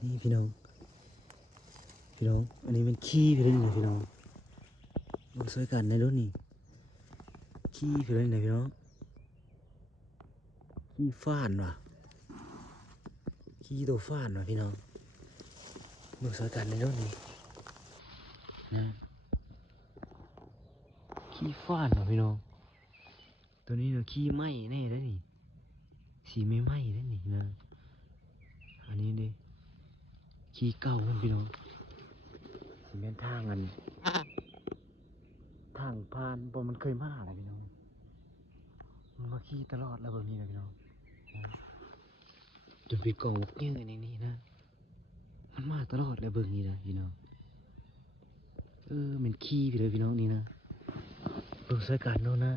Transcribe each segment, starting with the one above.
นี่พี่น้องอันนี้มันขี้พี่เล่นเลยพี่น้องมาช่วยกันในรถนี่ขี้พี่เล่นเลยพี่น้องขี้ฟ้านว่ะขี้ตัวฟ้านว่ะพี่น้องมาช่วยกันในรถนี่นะขี้ฟ้านว่ะพี่น้องตัวนี้เนาะขี้ไหม้แน่เลยนี่สีไม่ไหม้เลยนี่นะอันนี้ดิขี้เก่ามันพี่น้องสีแม่นทางกันทางผ่านบ่มันเคยมาอะไรพี่น้องมันมาขี้ตลอดแล้วแบบนี้นะพี่น้องจนเป็นกองเยอะในนี้นะมันมาตลอดเลยเบิ่งนี่นะพี่น้องมันขี้ไปเลยพี่น้องนี่นะเบิ่งสายการเนาะนะ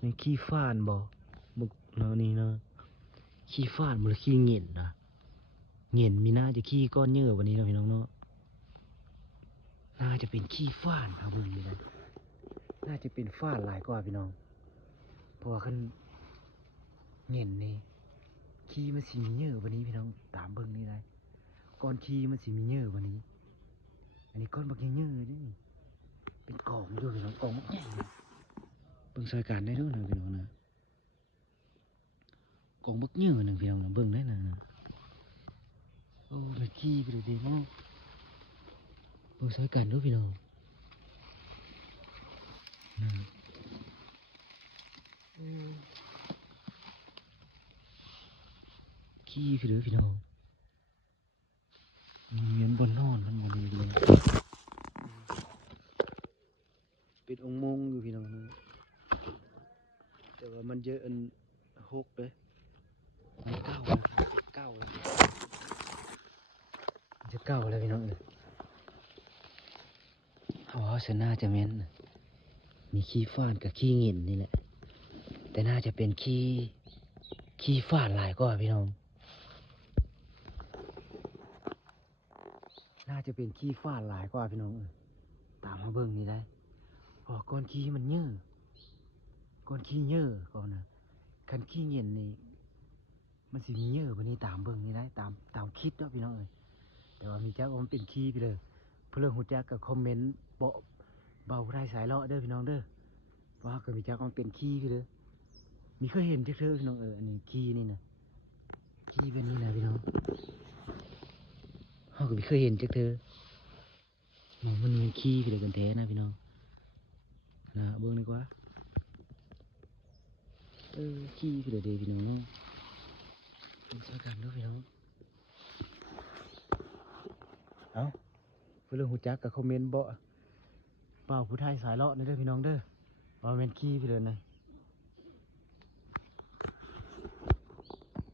มันขี้ฟ้านบ่บุกเนาะนี่เนาะขี้ฟ้านมันขี้เหงี่ยนนะเหงี่ยนมีน่าจะขี้ก้อนเยอะวันนี้นะพี่น้องเนาะน่าจะเป็นขี้ฟ้านครับเบิ่งนี่นะน่าจะเป็นฟ้านหลายกว่าพี่น้องเพราะว่าคันเหงี่ยนนี่ขี้มันสีมีเยอะวันนี้พี่น้องตามเบิ่งนี่ได้ก้อนขี้มันสีมีเยอะวันนี้อันนี้ก้อนบักเยอะๆดิเป็นกองด้วยพี่น้องกองบักใหญ่เบิ่งสายการได้ด้วยนะพี่น้องนะกองบักเยอะหนึ่งพี่น้องนะเบิ่งได้นะโอ้เป็นขี้ไปเลยดีมากเบิ่งสายการด้วยพี่น้องนะขี้ไปเลยพี่น้องเหมือนบนนอนมันบนนี้เลยเป็นองค์มงอยู่พี่น้องนะแต่ว่ามันเยอะอันหกเลยมันเก้านะครับเป็นเก้าแล้วจะเก้าแล้วพี่น้องเอาเสน่าจะเม้นมีขี้ฟ้านกับขี้เหงินนี่แหละแต่น่าจะเป็นขี้ฟ้านหลายกว่าพี่น้องน่าจะเป็นขี้ฟ้านหลายกว่าพี่น้องตามมาเบิ่งนี่ได้พอก้อนขี้มันเยอะก้อนขี้เยอะก่อนนะคันขี้เหงินนี่มันสิมีเยอะวันนี้ตามเบิ่งนี่ได้ตามคิดเนาะพี่น้องแต่ว่ามีแจ๊กมันเป็นขี้ไปเลยเพื่อนหูแจ๊กก็คอมเมนต์เบาได้สายเลาะเด้อพี่น้องเด้อว่าก็มีแจ๊กมันเป็นขี้ไปเลยมีเคยเห็นจักเธอพี่น้องอันนี้ขี้นี่นะขี้เป็นนี่นะพี่น้องเขาก็ไม่เคยเห็นจักเธอมันมีขี้ไปเลยกันแท้นะพี่น้องนะเบิ่งดีกว่าขี้ไปเลยเด้พี่น้องเป็นสกันด้วยพี่น้องเอาเพื่อนหูจักกับคอมเมนต์เบาผู้ไทยสายเลาะนี่เด้อพี่น้องเด้อว่าเป็นขี้ไปเลยนะ